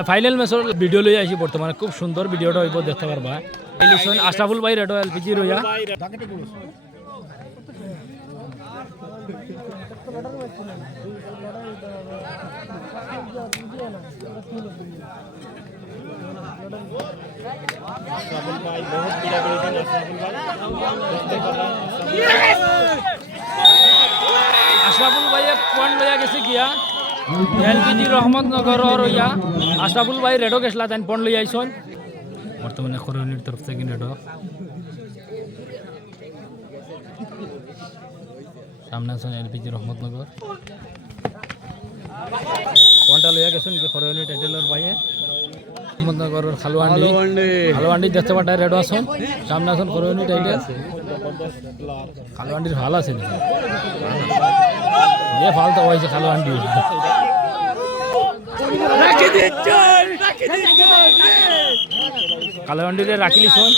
final ম্যাচের video লই আইছি বর্তমানে খুব সুন্দর ভিডিওটা হইব দেখতে পারবা ইলিশন আশরাফুল ভাই রেডো এলপিজি রইয়া আশরাফুল ভাই বহুত পিড়া করেছেন আশরাফুল ভাই দেখতে পারবা আশরাফুল ভাই পয়েন্ট লইয়া গেছে গিয়া এলপিজি রহমতনগর রইয়া আশরাফুল ভাই রেডো গেছলা তাই পয়েন্ট লই আইছন বর্তমানে খরনির তরফ থেকে রেডো সামনে আছেন এলপিজি রহমতনগর পয়েন্টটা লইয়া গেছেন কি খরনি টাইটেলর ভাই রহমতনগরের খালুয়ান্ডি দেখতে পাটা রেডো আছেন সামনে আছেন খরনি টাইটেল খালুয়ান্ডির ভাল আছে যে ফালতো হয়েছে খালুয়ান্ডি কালাওয়ান্ডিরে রাখিলি শোন